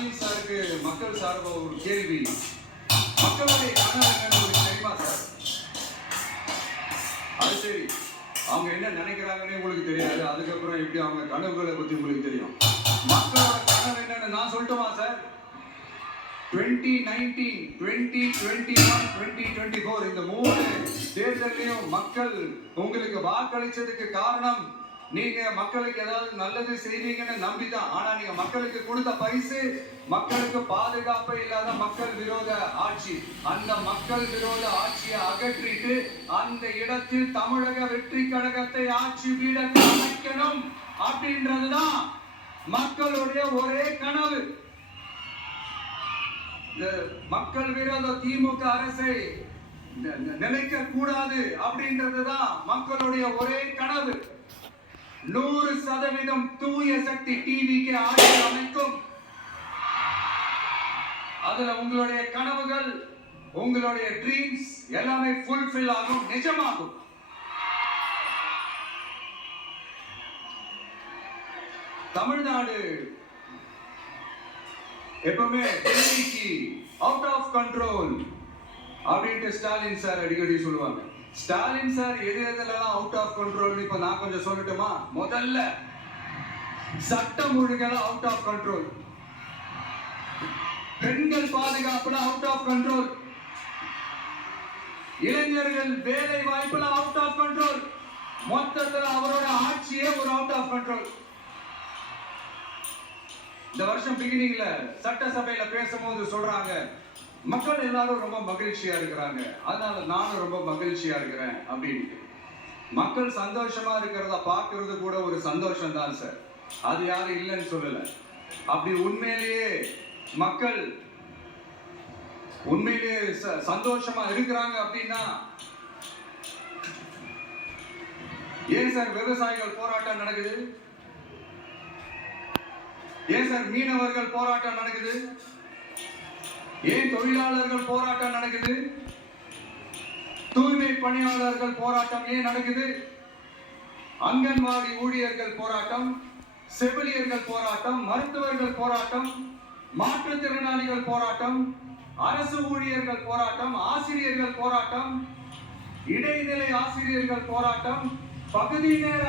ஸ்டாலின் சாருக்கு மக்கள் சார்பாக ஒரு கேள்வி. மக்களுடைய கனவு என்னன்னு உங்களுக்கு தெரியுமா சார்? அது சரி, அவங்க என்ன நினைக்கிறாங்கன்னு உங்களுக்கு தெரியாது. அதுக்கப்புறம் எப்படி அவங்க கனவுகளை பத்தி உங்களுக்கு தெரியும். மக்களோட கனவு என்னன்னு நான் சொல்லட்டுமா சார்? 2019, 2021, 2024 இந்த 3 தேர்தலையும் மக்கள் உங்களுக்கு வாக்களிச்சதுக்கு காரணம் நீங்க மக்களுக்கு ஏதாவது நல்லது செய்வீங்கன்னு நம்பிதான். ஆனா நீங்க மக்களுக்கு கொடுத்த பரிசு மக்களுக்கு பாதுகாப்பு இல்லாத மக்கள் விரோத ஆட்சி. அந்த மக்கள் விரோத ஆட்சியை அகற்றிட்டு அந்த இடத்தில் தமிழக வெற்றி கழகத்தை ஆட்சி பீடத்தில் அமைக்கணும் அப்படின்றதுதான் மக்களுடைய ஒரே கனவு. மக்கள் விரோத திமுக அரசை நிலைக்க கூடாது அப்படின்றதுதான் மக்களுடைய ஒரே கனவு. 100% தூய சக்தி டிவிக்கு ஆட்சி அமைக்கும். அதுல உங்களுடைய கனவுகள், உங்களுடைய ட்ரீம்ஸ் எல்லாமே ஃபுல்ஃபில் ஆகும், நிஜமாகும். தமிழ்நாடு எப்பவுமே டெல்லிக்கு அவுட் ஆஃப் கண்ட்ரோல் அப்படின்ட்டு ஸ்டாலின் சார் அடிக்கடி சொல்லுவாங்க. ஸ்டாலின் சார் எது எதெல்லாம் அவுட் ஆஃப் கண்ட்ரோல் இப்ப நான் கொஞ்சம் சொல்லட்டுமா? முதல்ல சட்டம் ஒழுங்கல அவுட் ஆஃப் கண்ட்ரோல், பெண்கள் பாதுகாப்புல அவுட் ஆஃப் கண்ட்ரோல், இளைஞர்கள் வேலை வாய்ப்புல அவுட் ஆஃப் கண்ட்ரோல், மொத்தத்தில் அவரோட ஆட்சியே ஒரு அவுட் ஆஃப் கண்ட்ரோல். இந்த வருஷம் பிகினிங்ல சட்டசபையில பேசும்போது சொல்றாங்க, மக்கள் எல்லாரும் ரொம்ப மகிழ்ச்சியா இருக்கிறாங்க, அதனால நானும் ரொம்ப மகிழ்ச்சியா இருக்கிறேன் அப்படின்ட்டு. மக்கள் சந்தோஷமா இருக்கிறத பார்க்கறது கூட ஒரு சந்தோஷம் தான் சார். அது யாரும் இல்லைன்னு சொல்லல. அப்படி உண்மையிலேயே மக்கள் உண்மையிலேயே சந்தோஷமா இருக்கிறாங்க அப்படின்னா ஏன் சார் விவசாயிகள் போராட்டம் நடக்குது? ஏன் சார் மீனவர்கள் போராட்டம் நடக்குது? ஏன் தொழிலாளர்கள் போராட்டம் நடக்குது? தூய்மை பணியாளர்கள் போராட்டம் ஏன் நடக்குது? அங்கன்வாடி ஊழியர்கள் போராட்டம், செவிலியர்கள் போராட்டம், மருத்துவர்கள் போராட்டம், மாற்றுத்திறனாளிகள் போராட்டம், அரசு ஊழியர்கள் போராட்டம், ஆசிரியர்கள் போராட்டம், இடைநிலை ஆசிரியர்கள் போராட்டம், பகுதி நேர